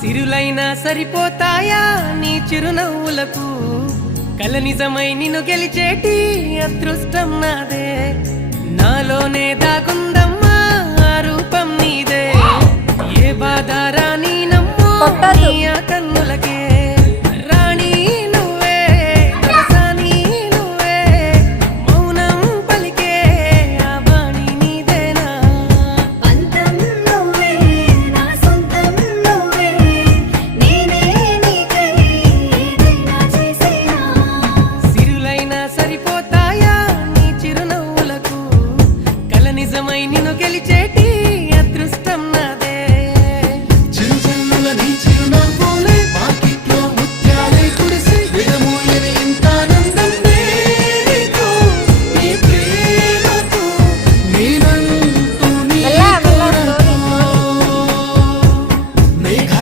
సిరులైనా సరిపోతాయా నీ చిరునవ్వులకు కల నిజమై నిన్ను గెలిచేటి అదృష్టం నాదే నాలోనే దాగుందమ్మా ఆ రూపం నీదే ఏ బాధ రాని